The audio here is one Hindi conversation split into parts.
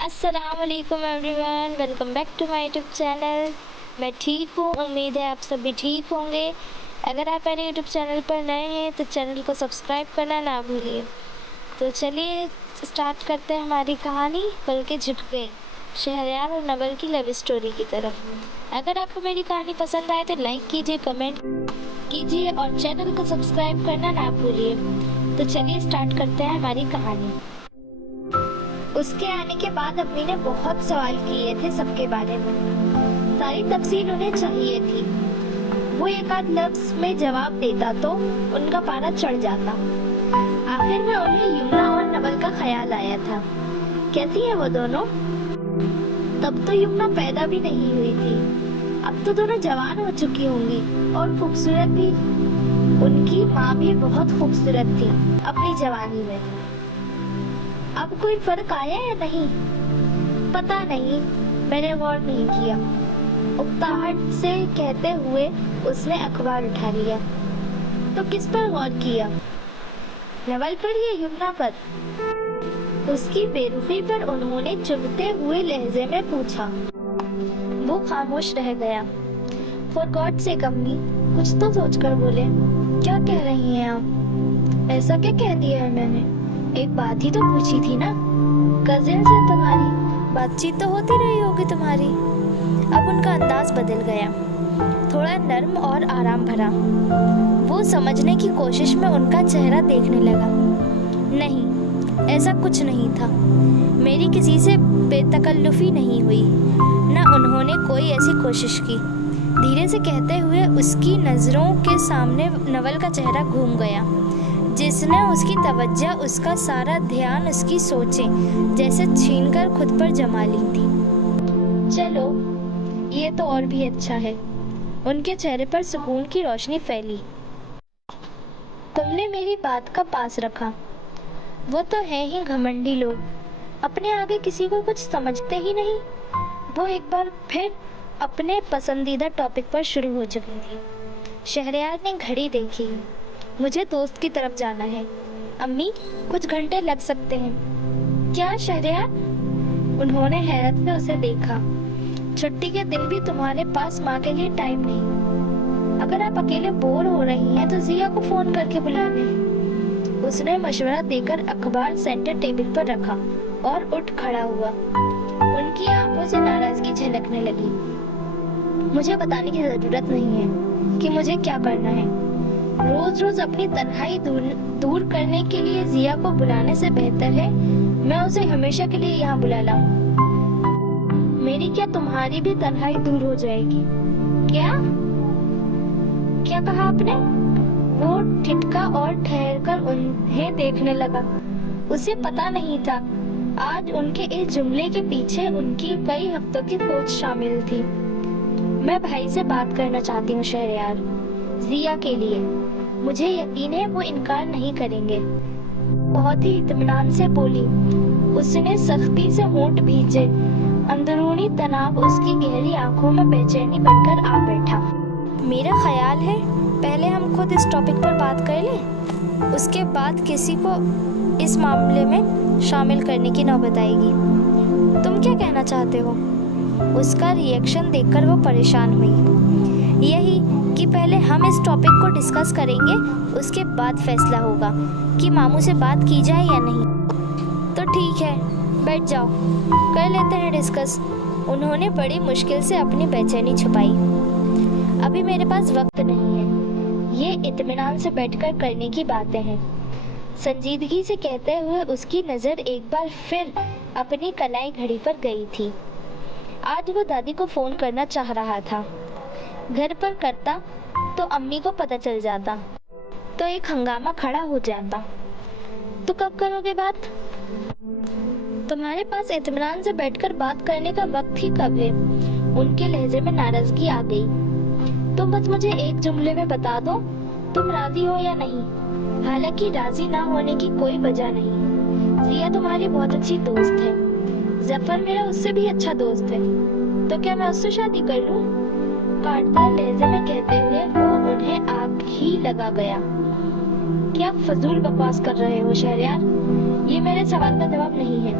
अस्सलामुअलैकुम everyone, welcome back to my YouTube channel. मैं ठीक हूँ, उम्मीद है आप सभी ठीक होंगे। अगर आप मेरे यूट्यूब चैनल पर नए हैं तो चैनल को सब्सक्राइब करना ना भूलिए। तो चलिए स्टार्ट करते हैं हमारी कहानी पल के झुक गए, शहरयार और नवल की लव स्टोरी की तरफ। अगर आपको मेरी कहानी पसंद आए तो लाइक कीजिए, कमेंट कीजिए और चैनल को सब्सक्राइब करना ना भूलिए। तो चलिए स्टार्ट करते हैं हमारी कहानी। उसके आने के बाद अम्मी ने बहुत सवाल किए थे सबके बारे में। सारी तफसील उन्हें चाहिए थी। वो एक आध लफ्ज में जवाब देता तो उनका पारा चढ़ जाता। आखिर में उन्हें यमुना और नवल का ख्याल आया था। कैसी है वो दोनों? तब तो यमुना पैदा भी नहीं हुई थी। अब तो दोनों जवान हो चुकी होंगी और खूबसूरत भी। उनकी माँ भी बहुत खूबसूरत थी अपनी जवानी में। अब कोई फर्क आया या नहीं पता नहीं, मैंने गौर नहीं किया। उकताहट से कहते हुए उसने अखबार उठा लिया। तो किस पर गौर किया, नवल पर या यमुना पर? उसकी बेरुखी पर उन्होंने चुभते हुए लहजे में पूछा। वो खामोश रह गया। फॉर गॉड से अम्मी, कुछ तो सोचकर बोले। क्या कह रही हैं आप? ऐसा क्या कह दिया है मैंने? एक बात ही तो पूछी थी ना। कजिन से तुम्हारी बातचीत तो होती रही होगी तुम्हारी। अब उनका अंदाज बदल गया, थोड़ा नर्म और आराम भरा। वो समझने की कोशिश में उनका चेहरा देखने लगा। नहीं, ऐसा कुछ नहीं था। मेरी किसी से बेतकल्लुफी नहीं हुई, न उन्होंने कोई ऐसी कोशिश की। धीरे से कहते हुए उसकी नज़रों के सामने नवल का चेहरा घूम गया, जिसने उसकी तवज्जो, उसका सारा ध्यान, उसकी सोचें जैसे छीनकर खुद पर जमा ली थी। चलो, ये तो और भी अच्छा है। उनके चेहरे पर सुकून की रोशनी फैली। तुमने मेरी बात का पास रखा। वो तो है ही घमंडी लोग, अपने आगे किसी को कुछ समझते ही नहीं। वो एक बार फिर अपने पसंदीदा टॉपिक पर शुरू हो चुकी थी। शहरयार ने घड़ी देखी। मुझे दोस्त की तरफ जाना है अम्मी, कुछ घंटे लग सकते हैं। क्या शहरयार? उन्होंने हैरत में उसे देखा। छुट्टी के दिन भी तुम्हारे पास माँ के लिए टाइम नहीं। अगर आप अकेले बोर हो रही हैं तो जिया को फोन करके बुला लें। उसने मशवरा देकर अखबार सेंटर टेबल पर रखा और उठ खड़ा हुआ। उनकी आंखों से नाराजगी झलकने लगी। मुझे बताने की जरूरत नहीं है कि मुझे क्या करना है। रोज रोज अपनी तन्हाई दूर करने के लिए जिया को बुलाने से बेहतर है मैं उसे हमेशा के लिए यहाँ बुला लाऊं। मेरी क्या तुम्हारी भी तन्हाई दूर हो जाएगी? क्या क्या कहा आपने? वो ठिठका और ठहरकर उन्हें देखने लगा। उसे पता नहीं था आज उनके इस जुमले के पीछे उनकी कई हफ्तों की सोच शामिल थी। मैं भाई से बात करना चाहती हूँ शहरयार, जिया के लिए। मुझे यकीन है वो इनकार नहीं करेंगे। बहुत ही इत्मीनान से बोली। उसने सख्ती से होंठ भींचे। अंदरूनी तनाव उसकी गहरी आंखों में बेचैनी बनकर आ बैठा। मेरा ख्याल है पहले हम खुद इस टॉपिक पर बात कर लें, उसके बाद किसी को इस मामले में शामिल करने की नौबत आएगी। तुम क्या कहना चाहते हो? उसका रिएक्शन देखकर वो परेशान हुई। यही कि पहले हम इस टॉपिक को डिस्कस करेंगे, उसके बाद फैसला होगा कि मामू से बात की जाए या नहीं। तो ठीक है, बैठ जाओ, कर लेते हैं डिस्कस। उन्होंने बड़ी मुश्किल से अपनी बेचैनी छुपाई। अभी मेरे पास वक्त नहीं है, ये इत्मीनान से बैठकर करने की बातें हैं, संजीदगी से कहते हुए उसकी नज़र एक बार फिर अपनी कलाई घड़ी पर गई थी। आज वो दादी को फ़ोन करना चाह रहा था। घर पर करता तो अम्मी को पता चल जाता तो एक हंगामा खड़ा हो जाता। तो कब करोगे बात? तुम्हारे पास इत्मीनान से बैठकर बात करने का वक्त ही कब है? उनके लहजे में नाराजगी आ गई। तुम बस मुझे एक जुमले में बता दो, तुम राजी हो या नहीं। हालांकि राजी ना होने की कोई वजह नहीं। जिया तुम्हारी बहुत अच्छी दोस्त है, जफर मेरा उससे भी अच्छा दोस्त है। तो क्या मैं उससे शादी कर लूं? काटदार लहजे में कहते हुए वो उन्हें आग ही लगा गया। क्या फजूल बकवास कर रहे हो शहरयार? ये मेरे सवाल का जवाब नहीं है।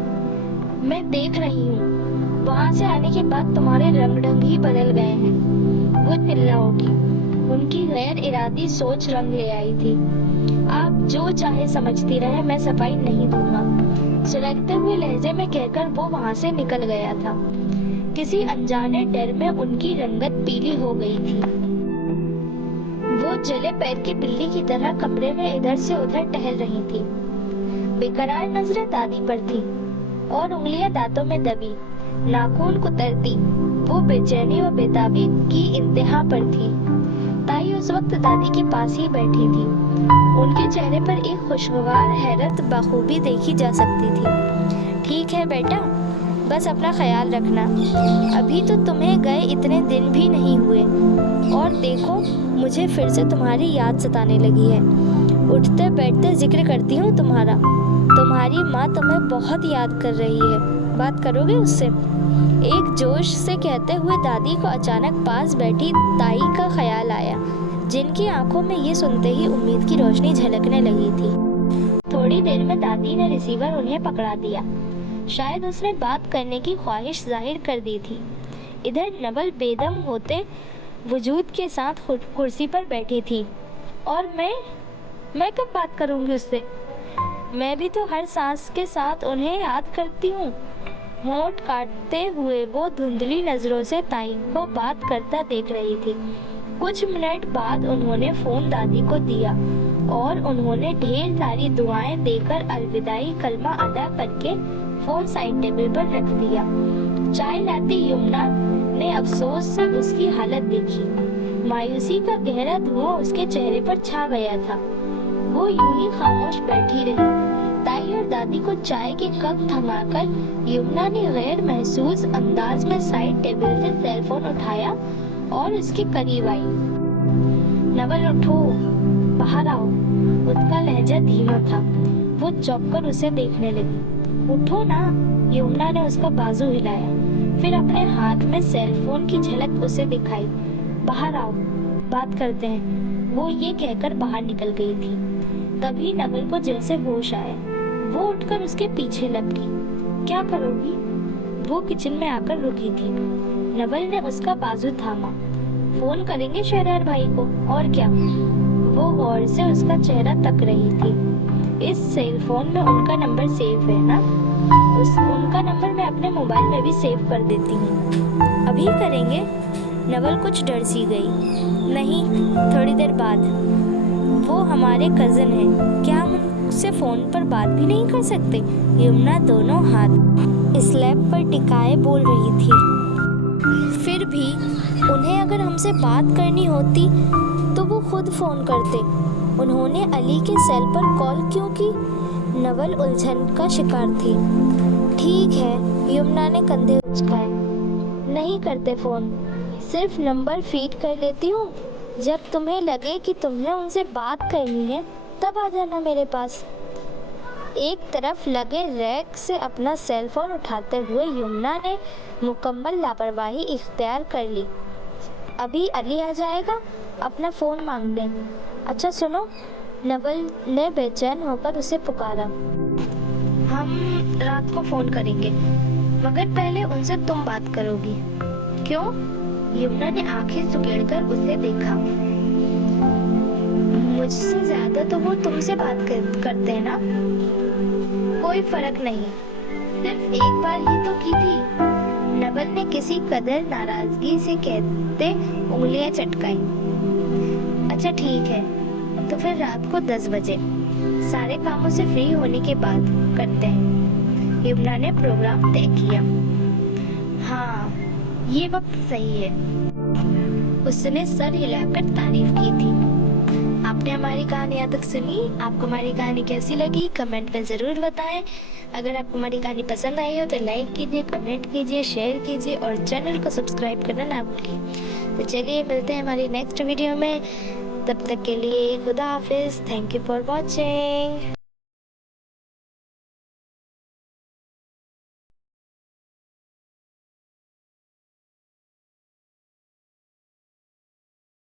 मैं देख रही हूँ, वहाँ से आने के बाद तुम्हारे रंग ढंग ही बदल गए हैं। वो चिल्ला उठी। उनकी गैर इरादी सोच रंग ले आई थी। आप जो चाहे समझती रहे, मैं सफाई नहीं दूंगा, सुलगते हुए लहजे में कहकर वो वहाँ से निकल गया था। किसी अनजाने डर में उनकी रंगत पीली हो गई थी। वो जले पैर की बिल्ली की तरह कमरे में इधर से उधर टहल रही थी। बेकरार नजरें दादी पर थी और उंगलियां दांतों में दबी, नाखून कुतरती। वो बेचैनी और बेताबी की इंतहा पर थी। ताई उस वक्त दादी के पास ही बैठी थी। उनके चेहरे पर एक खुशगवार हैरत बखूबी देखी जा सकती थी। ठीक है बेटा, बस अपना ख्याल रखना। अभी तो तुम्हें गए इतने दिन भी नहीं हुए और देखो मुझे फिर से तुम्हारी याद सताने लगी है। उठते बैठते जिक्र करती हूँ तुम्हारा। तुम्हारी माँ तुम्हें बहुत याद कर रही है, बात करोगे उससे? एक जोश से कहते हुए दादी को अचानक पास बैठी ताई का ख्याल आया, जिनकी आंखों में ये सुनते ही उम्मीद की रोशनी झलकने लगी थी। थोड़ी देर में दादी ने रिसीवर उन्हें पकड़ा दिया। शायद उसने बात करने की ख्वाहिश जाहिर कर दी थी। इधर नवल बेदम होते वजूद के साथ कुर्सी पर बैठी थी। और मैं कब बात करूंगी उससे? मैं भी तो हर सांस के साथ उन्हें याद करती हूँ। होंठ काटते हुए वो धुंधली नजरों से ताई को बात करता देख रही थी। कुछ मिनट बाद उन्होंने फोन दादी को दिया और उन्होंने ढेर सारी दुआएं देकर अलविदाई कलमा अदा करके फोन साइड टेबल पर रख दिया। चाय लाती यमुना ने अफसोस से उसकी हालत देखी। मायूसी का गहरा धुआं उसके चेहरे पर छा गया था। वो यूं ही खामोश बैठी रही। ताई और दादी को चाय के कप थमाकर यमुना ने गैर महसूस अंदाज में साइड टेबल से सेलफोन उठाया और उसके करीब आई। नवल उठो, बाहर आओ। उसका लहजा धीमा था। वो चौंककर उसे देखने लगी। उठो ना। यमुना ने उसका बाजू हिलाया, फिर अपने हाथ में सेलफोन की झलक उसे दिखाई। बाहर आओ, बात करते हैं। वो ये कहकर बाहर निकल गई थी। तभी नवल को दिल से होश आया। वो उठकर उसके पीछे लपकी। क्या करोगी? वो किचन में आकर रुकी थी। नवल ने उसका बाजू थामा। फोन करेंगे शहरयार भाई को, और क्या? वो गौर से उसका चेहरा तक रही थी। इस सेल फोन में उनका नंबर सेव है ना? उनका नंबर मैं अपने मोबाइल में भी सेव कर देती हूँ। अभी करेंगे? नवल कुछ डर सी गई। नहीं, थोड़ी देर बाद। वो हमारे कजिन हैं, क्या हम उनसे फोन पर बात भी नहीं कर सकते? यमुना दोनों हाथ स्लैब पर टिकाए बोल रही थी। फिर भी उन्हें अगर हमसे बात करनी होती तो वो खुद फोन करते। उन्होंने अली के सेल पर कॉल क्यों की? नवल उलझन का शिकार थी। ठीक है, यमुना ने कंधे उचकाए। नहीं करते फोन, सिर्फ नंबर फीड कर लेती हूँ। जब तुम्हें लगे कि तुम्हें उनसे बात करनी है तब आ जाना मेरे पास। एक तरफ लगे रैक से अपना सेल फोन उठाते हुए यमुना ने मुकम्मल लापरवाही इख्तियार कर ली। अभी अली आ जाएगा, अपना फोन मांग ले। अच्छा सुनो, नवल ने बेचैन होकर उसे पुकारा। हम रात को फोन करेंगे, मगर पहले उनसे तुम बात करोगी। क्यों? यमुना ने आंखें सुकेड़कर उसे देखा। मुझसे ज्यादा तो वो तुमसे बात करते हैं ना? कोई फर्क नहीं, सिर्फ एक बार ही तो की थी। नवल ने किसी कदर नाराजगी से कहते उंगलियां चटकाई। अच्छा ठीक है, तो फिर रात को 10 बजे सारे कामों से फ्री होने के बाद करते हैं। यमुना ने प्रोग्राम तय किया। हाँ, ये वक्त सही है। उसने सर हिलाकर तारीफ की थी। आपने हमारी कहानी यहाँ तक सुनी। आपको हमारी कहानी कैसी लगी कमेंट में ज़रूर बताएं। अगर आपको हमारी कहानी पसंद आई हो तो लाइक कीजिए, कमेंट कीजिए, शेयर कीजिए और चैनल को सब्सक्राइब करना ना भूलिए। तो चलिए मिलते हैं हमारी नेक्स्ट वीडियो में। तब तक के लिए खुदा हाफिज़। Thank you for watching.